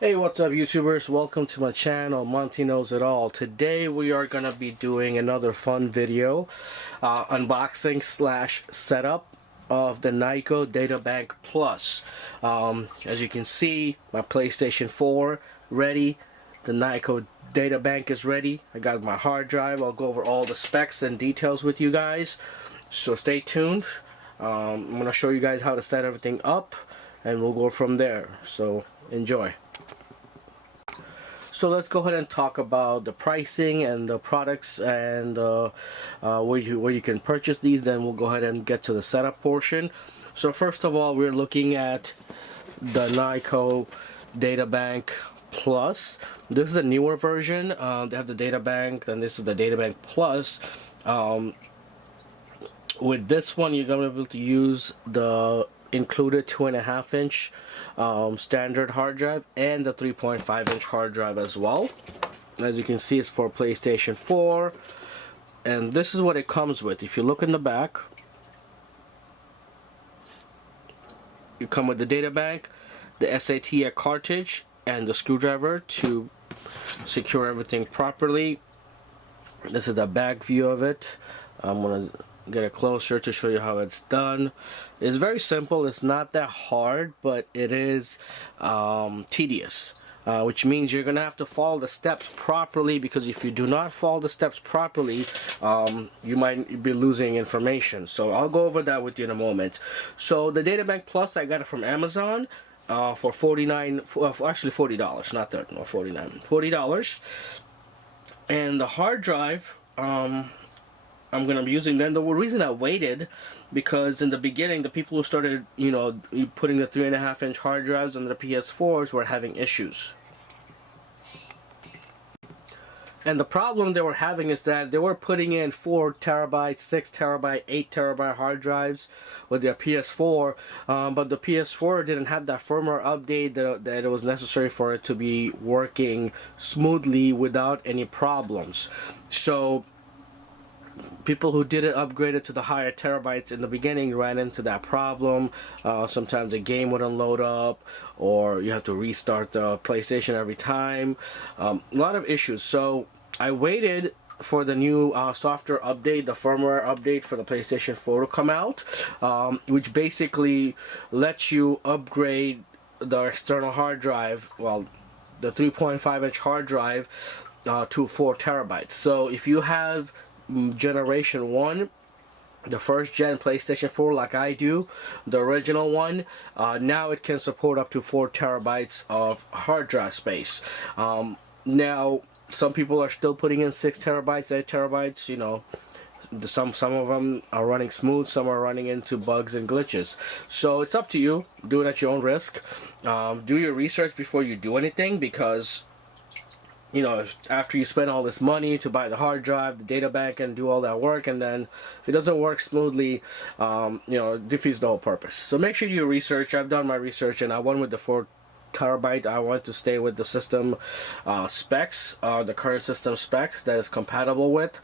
Hey, what's up YouTubers? Welcome to my channel, Monty Knows It All. Today we are going to be doing another fun video, unboxing slash setup of the Nyko Databank Plus. As you can see, my PlayStation 4 ready, the Nyko Databank is ready. I got my hard drive. I'll go over all the specs and details with you guys, so stay tuned. I'm going to show you guys how to set everything up and we'll go from there, so enjoy. So let's go ahead and talk about the pricing and the products and where you can purchase these. Then we'll go ahead and get to the setup portion. So first of all, we're looking at the Nyko Databank Plus. This is a newer version. They have the Databank, and this is the Databank Plus. With this one, you're going to be able to use the included 2.5-inch standard hard drive and the 3.5-inch hard drive as well. As you can see, it's for PlayStation 4, and this is what it comes with. If you look in the back, you come with the data bank, the SATA cartridge, and the screwdriver to secure everything properly. This is the back view of it. I'm gonna get it closer to show you how it's done. It's very simple. It's not that hard, but it is tedious, which means you're gonna have to follow the steps properly, because if you do not follow the steps properly, you might be losing information. So I'll go over that with you in a moment. So the Databank Plus, I got it from Amazon for actually $40, not 30, no, $40. And the hard drive, I'm going to be using. Then the reason I waited, because in the beginning, the people who started, putting the 3.5-inch hard drives on the PS4s were having issues. And the problem they were having is that they were putting in 4 terabyte, 6 terabyte, 8 terabyte hard drives with their PS4, but the PS4 didn't have that firmware update that it was necessary for it to be working smoothly without any problems. So people who didn't upgrade it to the higher terabytes in the beginning ran into that problem. Sometimes the game wouldn't load up, or you have to restart the PlayStation every time. A lot of issues. So I waited for the new software update, the firmware update for the PlayStation 4 to come out, which basically lets you upgrade the external hard drive, well, the 3.5-inch hard drive, to 4 terabytes. So if you have generation 1, the first gen PlayStation 4, like I do, the original one, now it can support up to 4 terabytes of hard drive space. Now some people are still putting in 6 terabytes, 8 terabytes. Some of them are running smooth, some are running into bugs and glitches. So it's up to you. Do it at your own risk. Do your research before you do anything, because after you spend all this money to buy the hard drive, the data bank, and do all that work, and then if it doesn't work smoothly, it defeats the whole purpose. So make sure you research. I've done my research, and I went with the 4 terabyte. I want to stay with the system specs, the current system specs that is compatible with.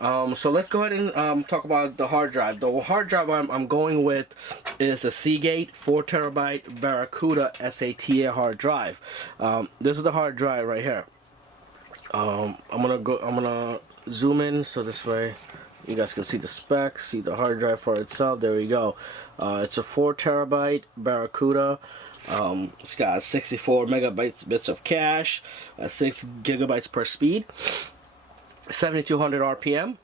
So let's go ahead and talk about the hard drive. The hard drive I'm going with is a Seagate 4 terabyte Barracuda SATA hard drive. This is the hard drive right here. I'm gonna zoom in so this way you guys can see the specs, see the hard drive for itself. There we go. It's a 4 terabyte Barracuda. It's got 64 megabytes of cache, 6 gigabytes per speed, 7200 RPM.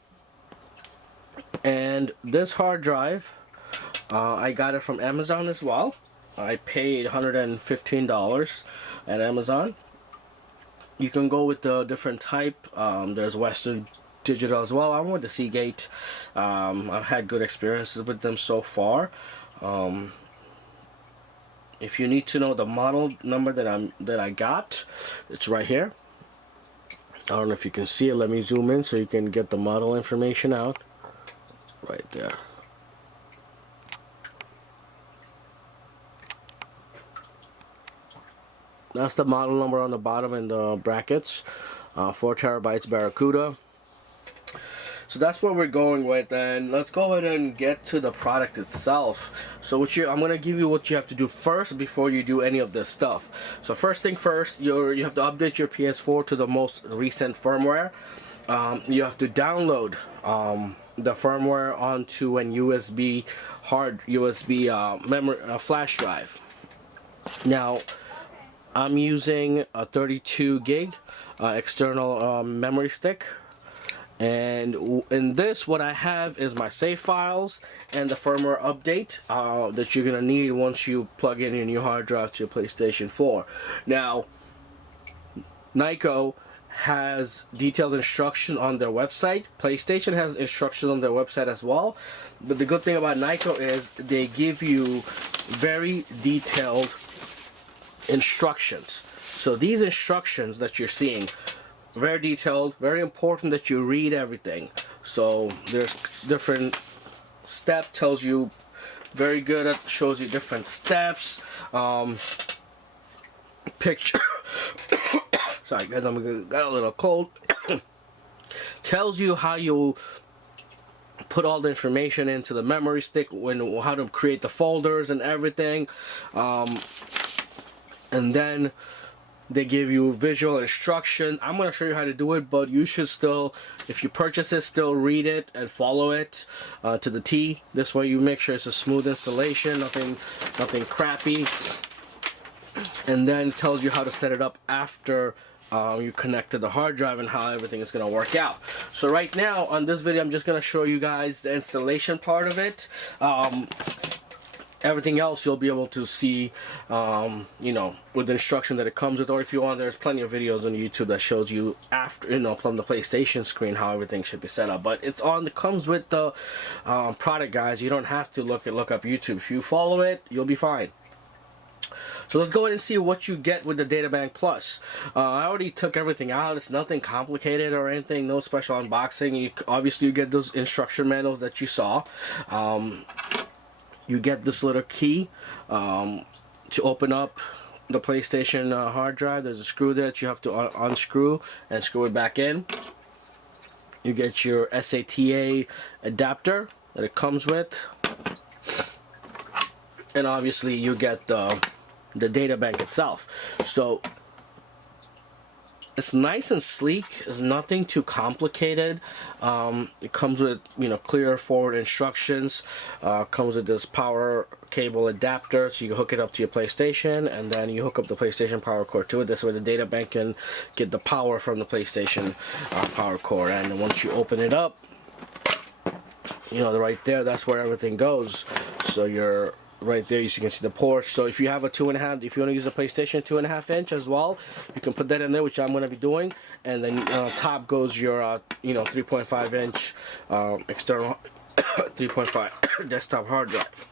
And this hard drive, I got it from Amazon as well. I paid $115 at Amazon. You can go with the different type. There's Western Digital as well. I'm with the Seagate. I've had good experiences with them so far. If you need to know the model number that I got, it's right here. I don't know if you can see it. Let me zoom in so you can get the model information out. Right there. That's the model number on the bottom in the brackets. 4 terabytes Barracuda. So that's what we're going with, and let's go ahead and get to the product itself. So I'm gonna give you what you have to do first before you do any of this stuff. So first thing first, you have to update your PS4 to the most recent firmware. You have to download the firmware onto an USB memory flash drive. Now, I'm using a 32 gig external memory stick, and in this what I have is my save files and the firmware update that you're gonna need once you plug in your new hard drive to your PlayStation 4. Now, Nyko has detailed instructions on their website. PlayStation has instructions on their website as well, but the good thing about Nyko is they give you very detailed instructions. So these instructions that you're seeing, very detailed, very important that you read everything. So there's different step, tells you very good at, shows you different steps, picture sorry guys, got a little cold. Tells you how you put all the information into the memory stick, how to create the folders and everything, and then they give you visual instruction. I'm going to show you how to do it, but you should still, if you purchase it, still read it and follow it to the T. This way you make sure it's a smooth installation, nothing crappy. And then tells you how to set it up after you connect to the hard drive and how everything is going to work out. So right now on this video I'm just going to show you guys the installation part of it. Everything else you'll be able to see, you know, with the instruction that it comes with, or if you want, there's plenty of videos on YouTube that shows you after, you know, from the PlayStation screen how everything should be set up. But it comes with the product, guys. You don't have to look up YouTube. If you follow it, you'll be fine. So let's go ahead and see what you get with the DataBank Plus. I already took everything out. It's nothing complicated or anything. No special unboxing. Obviously you get those instruction manuals that you saw. You get this little key to open up the PlayStation hard drive. There's a screw there that you have to unscrew and screw it back in. You get your SATA adapter that it comes with, and obviously you get the DataBank itself. So it's nice and sleek. It's nothing too complicated. It comes with, you know, clear forward instructions. Comes with this power cable adapter, so you can hook it up to your PlayStation, and then you hook up the PlayStation power cord to it. This way the DataBank can get the power from the PlayStation power cord. And once you open it up, you know, right there, that's where everything goes. So you're right there, you can see the ports. So if you have a 2.5, if you want to use a PlayStation 2.5 inch as well, you can put that in there, which I'm going to be doing. And then top goes your you know, 3.5 inch external 3.5 desktop hard drive.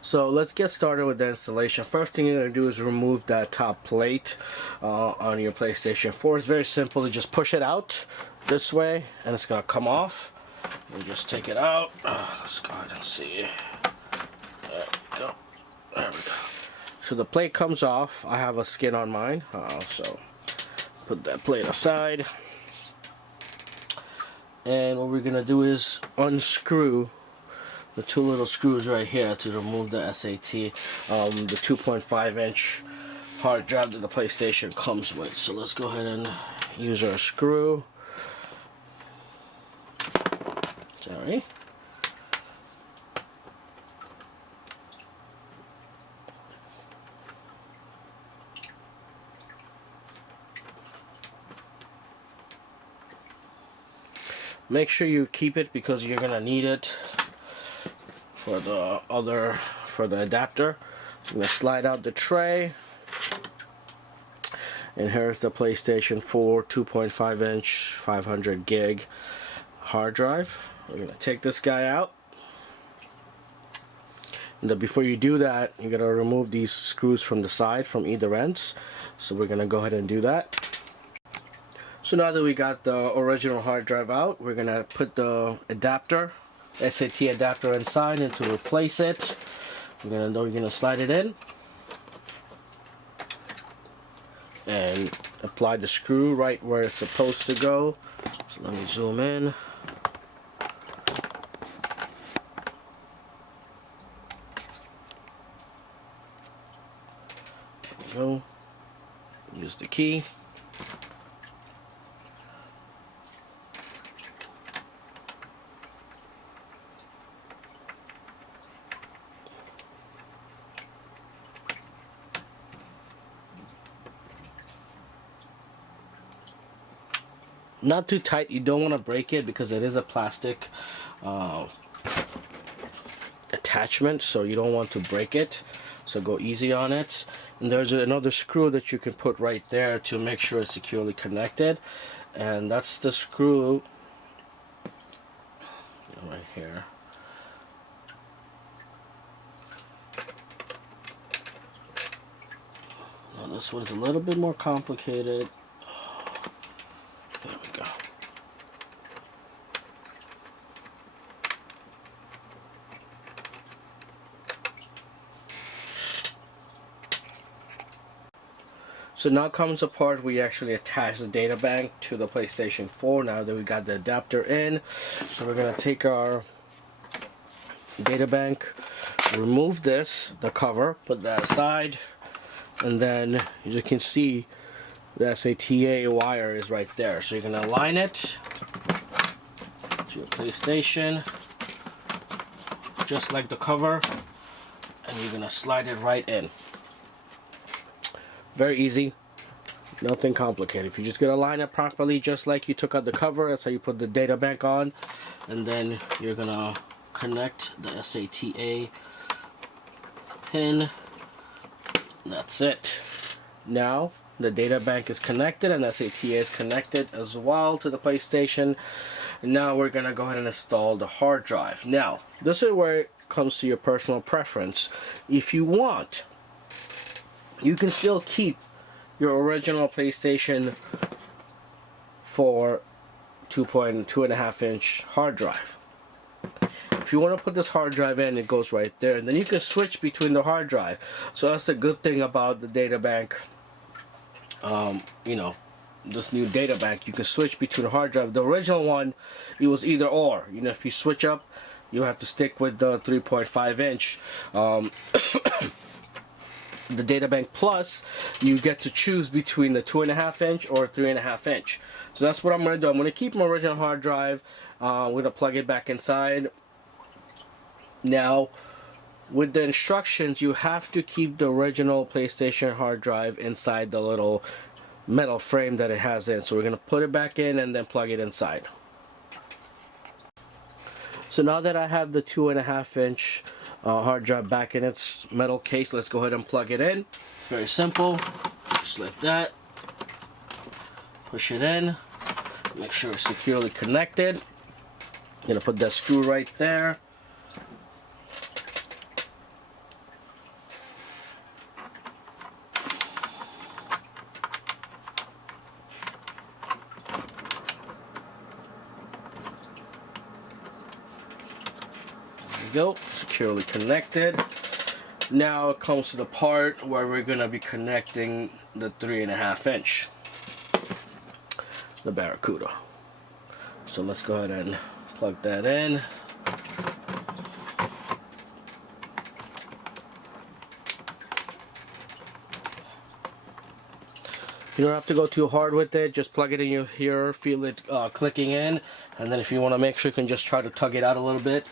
So let's get started with the installation. First thing you're going to do is remove that top plate on your PlayStation 4. It's very simple. You just push it out this way and it's going to come off. You just take it out. Let's go ahead and see. There we go. There we go. So the plate comes off. I have a skin on mine, so put that plate aside. And what we're gonna do is unscrew the two little screws right here to remove the SAT, the 2.5 inch hard drive that the PlayStation comes with. So let's go ahead and use our screw. Sorry. Make sure you keep it because you're gonna need it for the adapter. I'm gonna slide out the tray, and here's the PlayStation 4 2.5 inch 500 gig hard drive. We're gonna take this guy out, and then before you do that, you're gonna remove these screws from the side, from either ends. So we're gonna go ahead and do that. So now that we got the original hard drive out, we're gonna put the adapter, SAT adapter inside, and to replace it, we're gonna slide it in and apply the screw right where it's supposed to go. So let me zoom in. There we go. Use the key. Not too tight, you don't want to break it because it is a plastic attachment, so you don't want to break it, so go easy on it. And there's another screw that you can put right there to make sure it's securely connected, and that's the screw right here. Now this one's a little bit more complicated. There we go. So now comes the part we actually attach the data bank to the PlayStation 4 now that we got the adapter in. So we're going to take our data bank, remove this, the cover, put that aside, and then as you can see the SATA wire is right there. So you're going to align it to your PlayStation just like the cover, and you're going to slide it right in. Very easy, nothing complicated. If you just gonna line it properly just like you took out the cover, that's how you put the data bank on, and then you're gonna connect the SATA pin. That's it. Now the data bank is connected and the SATA is connected as well to the PlayStation. And now we're gonna go ahead and install the hard drive. Now this is where it comes to your personal preference. If you want, you can still keep your original PlayStation 4 2.5 inch hard drive. If you want to put this hard drive in, it goes right there, and then you can switch between the hard drive. So that's the good thing about the data bank. You know, this new data bank, you can switch between the hard drive. The original one, it was either or. You know, if you switch up, you have to stick with the 3.5 inch. The data bank plus, you get to choose between the 2.5 inch or 3.5 inch. So that's what I'm going to do. I'm going to keep my original hard drive. We're going to plug it back inside. Now with the instructions, you have to keep the original PlayStation hard drive inside the little metal frame that it has in. So we're going to put it back in and then plug it inside. So now that I have the 2.5 inch hard drive back in its metal case, let's go ahead and plug it in. Very simple, just like that. Push it in, make sure it's securely connected. I'm gonna put that screw right there. Go, securely connected. Now it comes to the part where we're going to be connecting the 3.5 inch, the Barracuda. So let's go ahead and plug that in. You don't have to go too hard with it, just plug it in here, feel it clicking in, and then if you want to make sure, you can just try to tug it out a little bit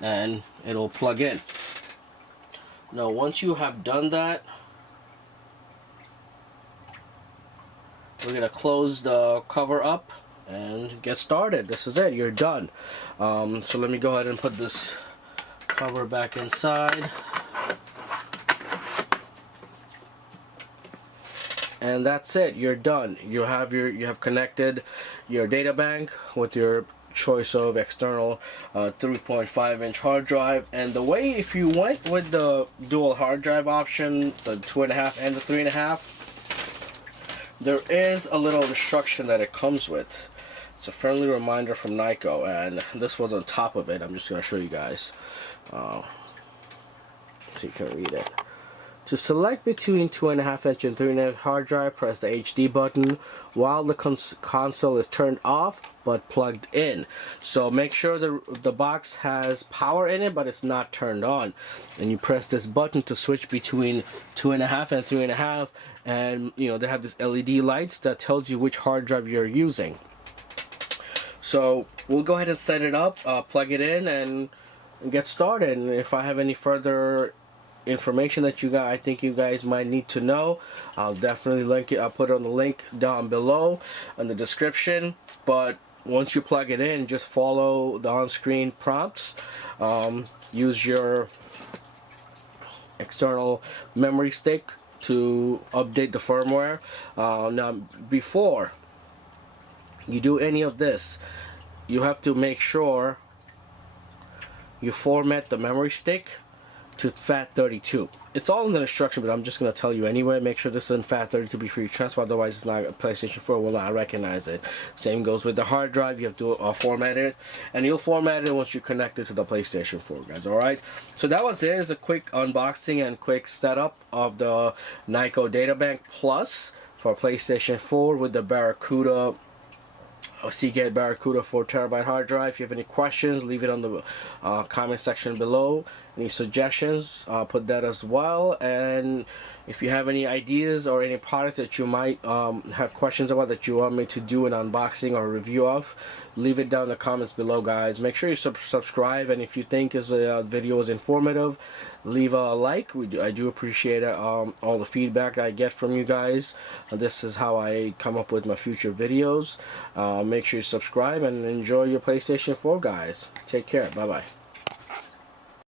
and it'll plug in. Now once you have done that, we're going to close the cover up and get started. This is it, you're done. So let me go ahead and put this cover back inside. And that's it, you're done. You have connected your data bank with your choice of external 3.5 inch hard drive. And the way, if you went with the dual hard drive option, the 2.5 and the 3.5, there is a little instruction that it comes with. It's a friendly reminder from Nyko, and this was on top of it. I'm just going to show you guys so you can read it. To select between 2.5-inch and 3.5 hard drive, press the HD button while the console is turned off but plugged in. So make sure the box has power in it, but it's not turned on. And you press this button to switch between 2.5 and 3.5, and you know they have this LED lights that tells you which hard drive you're using. So we'll go ahead and set it up, plug it in, and get started. And if I have any further information that I think you guys might need to know, I'll definitely link it. I'll put it on the link down below in the description. But once you plug it in, just follow the on-screen prompts. Use your external memory stick to update the firmware. Now, before you do any of this, you have to make sure you format the memory stick to FAT32. It's all in the instruction, but I'm just going to tell you anyway. Make sure this is in FAT32 before you transfer, otherwise it's not, PlayStation 4 will not recognize it. Same goes with the hard drive. You have to format it, and you'll format it once you connect it to the PlayStation 4, guys. Alright, so that was it. It's a quick unboxing and quick setup of the Nyko Data Bank Plus for PlayStation 4 with the Barracuda Seagate Barracuda 4TB hard drive. If you have any questions, leave it on the comment section below. Any suggestions, put that as well. And if you have any ideas or any products that you might have questions about that you want me to do an unboxing or review of, leave it down in the comments below, guys. Make sure you subscribe, and if you think this video is informative, leave a like. I do appreciate all the feedback I get from you guys. This is how I come up with my future videos. Make sure you subscribe and enjoy your PlayStation 4, guys. Take care. Bye bye.